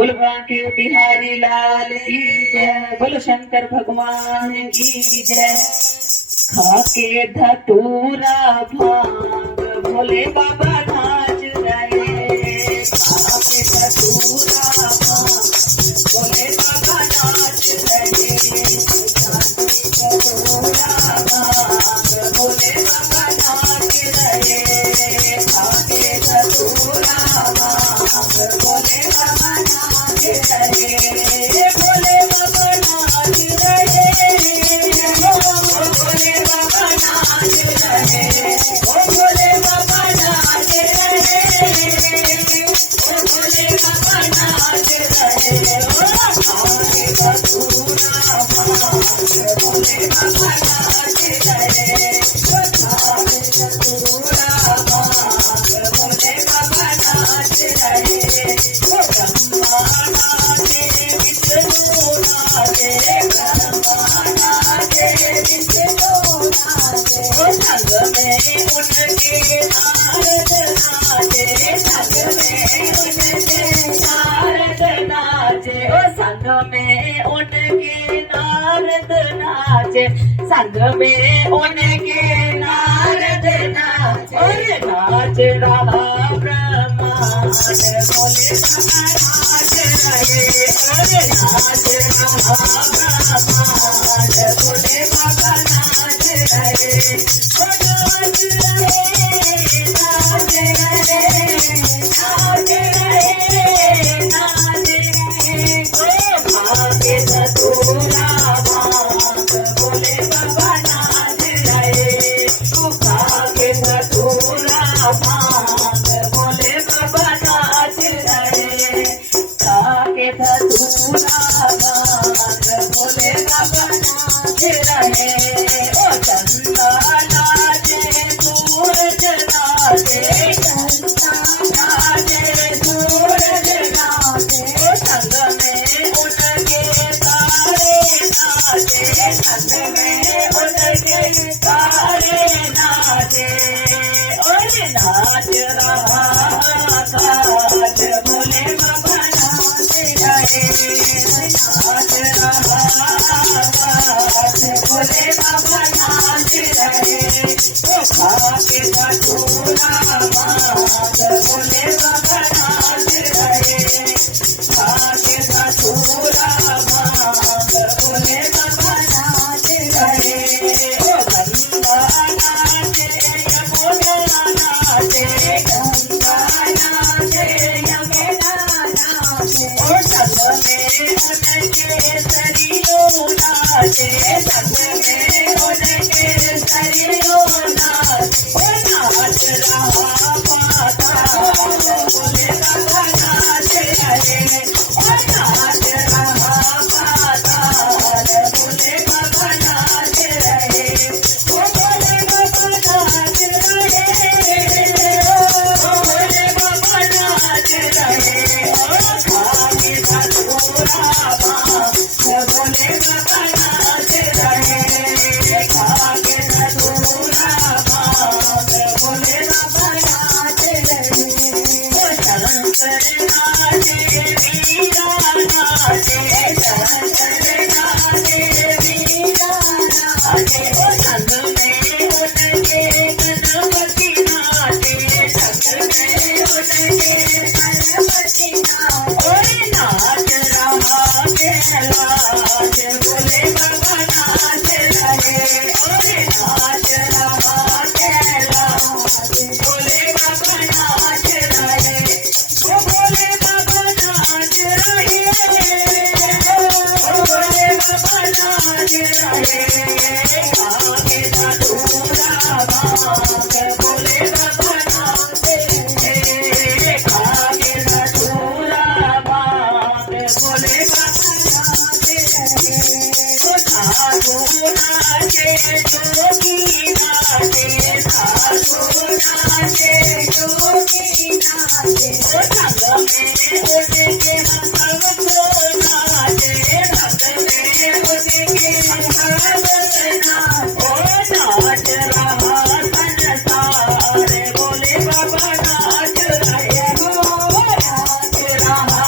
बोल बांके बिहारी लाल की जय, बोल शंकर भगवान की जय। खाके धतूरा भांग भोले बाबा नाच रहे, खाके धतूरा भांग भोले बाबा नाच रहे, खाके धतूरा भांग भोले बाबा नाच रहे, खाके धतूरा भांग भोले बाबा नाच रहे, भोले बाबा नाच रहे, भोले बाबा नाच रहे, ओ भोले बाबा नाच रहे, ओ भोले बाबा नाच रहे, ओ खाके धतूरा भांग भोले बाबा नाच रहे, ओ खाके धतूरा भांग भोले बाबा नाच रहे, ओ ब्रह्मा नाचे विष्णु नाचे, ब्रह्मा नाचे विष्णु नाचे, ओ संग में उनके नारद नाचे, संग में उनके नारद नाचे, ओ संग में उनके नारद नाचे, संग में उनके नारद नाचे, और नाच रहा ब्रह्मांड भोले बाबा नाच रहे, और नाच रहा ब्रह्मांड भोले बाबा नाच रहे, ओ नाच रहे, नाच रहे, नाच रहे, नाच रहे, ओ खाके धतूरा भांग भोले बाबा नाच रहे, ओ खाके धतूरा भांग भोले बाबा नाच रहे, खाके धतूरा भांग भोले बाबा नाच रहे, ओ चंदा नाचे सूरज नाचे, चंदा नाचे सूरज नाचे, ओ संग में उनके तारे नाचे, संग में उनके तारे नाचे, और नाच रहा आकाश भोले बाबा नाच रहे, नाच रहा आकाश भोले बाबा नाच रहे, ओ खाके धतूरा भांग भोले बाबा नाच रहे, खाके धतूरा भांग भोले बाबा नाच रहे, ओ गंगा नाचे यमुना नाचे, गंगा नाचे यमुना नाचे, ओ संग में उनके सरियों नाचे, संग में उनके सरियों नाचे, ओ नाच रहा पाताल भोले बाबा नाच रहे, ओ नाच रहा पाताल भोले बाबा नाच रहे, ओ भोले बाबा नाच रहे, ओ भोले बाबा नाच रहे, ओ खाके धतूरा भांग भोले बाबा नाच रहे, खाके धतूरा भांग भोले बाबा नाच रहे, ओ शंकर नाचे वीरा नाचे, शंकर नाचे वीरा नाचे, ओ संग में उनके गणपति नाचे, संग में उनके गणपति नाचे, और नाच रहा कैलाश भोले बाबा नाच रहे, और नाच रहा कैलाश भोले बाबा नाच रहे, ओ भोले बाबा नाच रहे, ओ भोले बाबा नाच रहे, खाके धतूरा भांग भोले बाबा नाच रहे, खाके धतूरा भांग भोले बाबा नाच रहे, ओ साधु नाचे जोगी नाचे, साधु नाचे जोगी नाचे, ओ संग में उनके भगत नाचे, भगत में उनके भगत नाचे, ओ नाच रहा संसार भोले बाबा नाच रहे, हो नाच रहा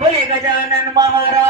बोले गजानन महाराज